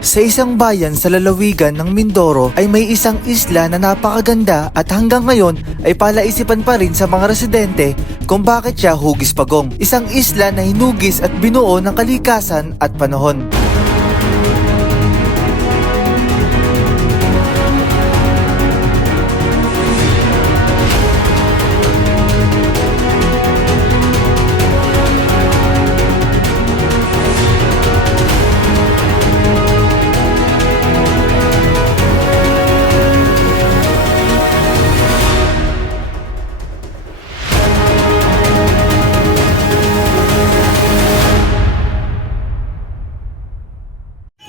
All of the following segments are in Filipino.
Sa isang bayan sa lalawigan ng Mindoro ay may isang isla na napakaganda at hanggang ngayon ay palaisipan pa rin sa mga residente kung bakit siya Hugis Pagong. Isang isla na hinugis at binuo ng kalikasan at panahon.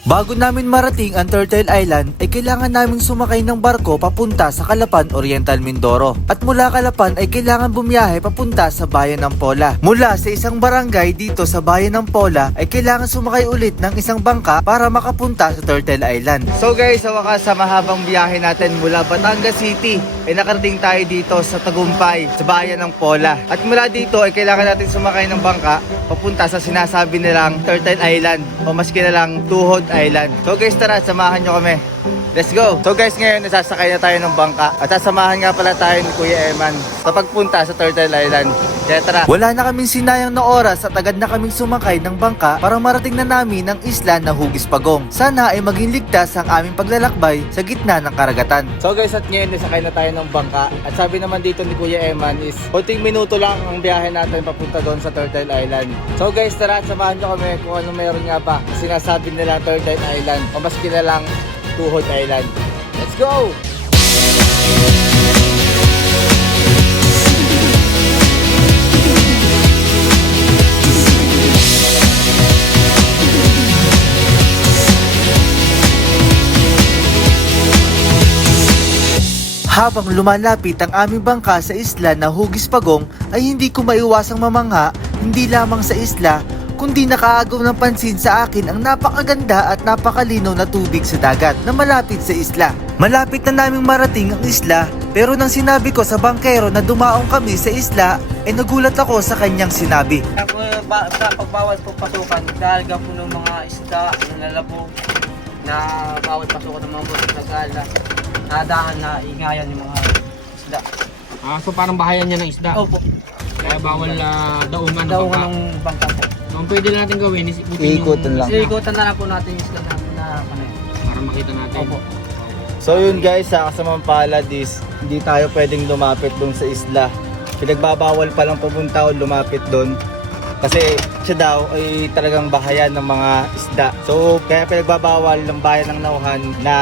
Bago namin marating ang Turtle Island ay kailangan naming sumakay ng barko papunta sa Calapan, Oriental Mindoro. At mula Calapan ay kailangan bumiyahe papunta sa bayan ng Pola. Mula sa isang barangay dito sa bayan ng Pola ay kailangan sumakay ulit ng isang bangka para makapunta sa Turtle Island. So guys, sa wakas sa mahabang biyahe natin mula Batangas City ay nakarating tayo dito sa Tagumpay, sa bayan ng Pola. At mula dito ay kailangan natin sumakay ng bangka papunta sa sinasabi nilang Turtle Island o mas kilalang Tuhod Island. So guys, tara, samahan nyo kami. Let's go! So guys, ngayon nasasakay na tayo ng bangka at sasamahan nga pala tayo ni Kuya Eman sa pagpunta sa Turtle Island. Kaya tara! Wala na kaming sinayang na oras at agad na kaming sumakay ng bangka para marating na namin ang isla na Hugis Pagong. Sana ay maging ligtas ang aming paglalakbay sa gitna ng karagatan. So guys, at ngayon nasakay na tayo ng bangka at sabi naman dito ni Kuya Eman is 40 minuto lang ang biyahe natin papunta doon sa Turtle Island. So guys, tara, samahan nyo kami kung ano meron nga ba sinasabi nila Turtle Island o mas kilalang Tuhod Island. Let's go! Habang lumalapit ang aming bangka sa isla na Hugis Pagong ay hindi ko maiwasang mamangha hindi lamang sa isla kundi nakaagaw ng pansin sa akin ang napakaganda at napakalinaw na tubig sa dagat na malapit sa isla. Malapit na naming marating ang isla pero nang sinabi ko sa bangkero na dumaong kami sa isla ay nagulat ako sa kanyang sinabi. Pagbawal po pasukan dahil po ng mga isda na nalabo na bawal pasukan ng mga bote na gala nadaan na ingayan yung mga isda. So parang bahayan niya ng isda? Opo. Kaya bawal daungan ng Daungan bangka? ng bangka po. So ang pwede natin gawin is Iikutan lang. Ikutan na lang po natin yung isda na para makita natin. Opo. So yun guys, sa kasamang palad is hindi tayo pwedeng lumapit doon sa isla. Pinagbabawal pa lang pupunta o lumapit doon. Kasi siya daw ay talagang bahayan ng mga isda. So kaya pinagbabawal ng bayan ng Nauhan na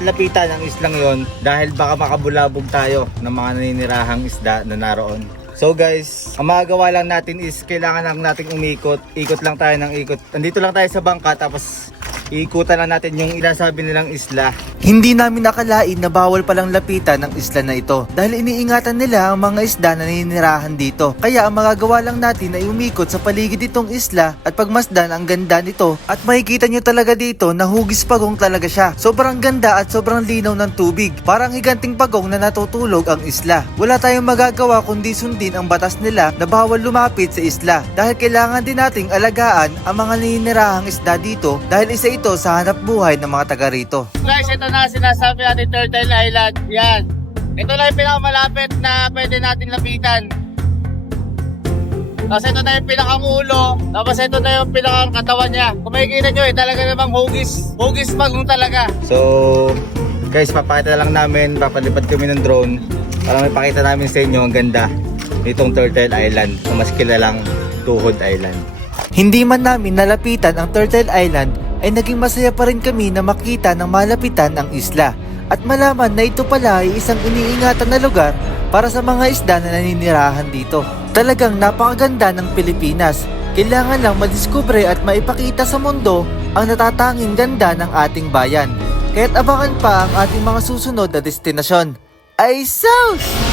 lapitan ang islang yon dahil baka makabulabog tayo ng mga naninirahang isda na naroon. So guys, ang magagawa lang natin is kailangan lang nating umikot. Ikot lang tayo ng ikot. Andito lang tayo sa bangka tapos iikutan lang natin yung ilasabi nilang isla. Hindi namin nakalain na bawal palang lapitan ng isla na ito dahil iniingatan nila ang mga isda na naninirahan dito. Kaya ang magagawa lang natin ay umikot sa paligid itong isla at pagmasdan ang ganda nito at makikita nyo talaga dito na Hugis Pagong talaga siya. Sobrang ganda at sobrang linaw ng tubig. Parang higanting pagong na natutulog ang isla. Wala tayong magagawa kundi sundin ang batas nila na bawal lumapit sa isla dahil kailangan din nating alagaan ang mga naninirahang isda dito dahil isa ito sa hanap buhay ng mga taga rito. Guys, ito na sinasabi natin Turtle Island. Yan. Ito na yung pinakamalapit na pwede natin lapitan. Tapos ito na yung pinakang ulo. Tapos ito na yung pinakang katawan niya. Kung makikita nyo talaga namang Hugis Pagong talaga. So guys, papakita lang namin, papalipad kami ng drone para mapakita namin sa inyo ang ganda nitong Turtle Island o mas kilalang Tuhod Island. Hindi man namin nalapitan ang Turtle Island ay naging masaya pa rin kami na makita ng malapitan ang isla at malaman na ito pala ay isang iniingatan na lugar para sa mga isda na naninirahan dito. Talagang napakaganda ng Pilipinas. Kailangan lang madiskubre at maipakita sa mundo ang natatanging ganda ng ating bayan. Kaya't abangan pa ang ating mga susunod na destinasyon. Ay sus!